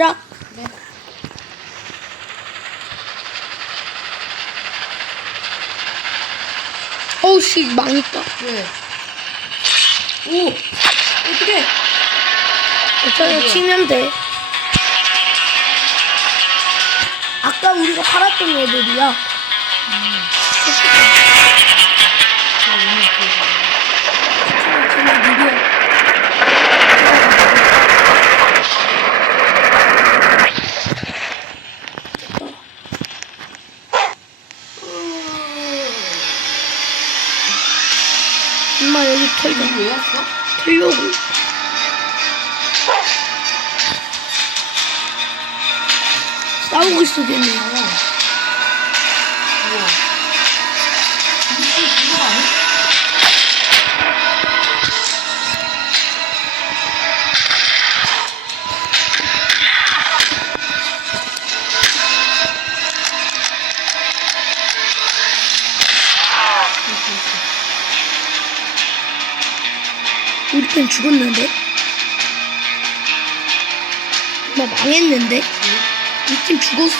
가자. 네. 어우 씨 망했다. 왜? 오! 어떡해! 괜찮아 치면 돼. 아까 우리가 팔았던 애들이야. 자, 오늘 그 쟤네 느려. 엄마 여기. 이거 왜 왔어? 털려고. 싸우고 있어 걔네. 어. 우리 편 죽었는데? 엄마 망했는데? 우리 팀 죽었어.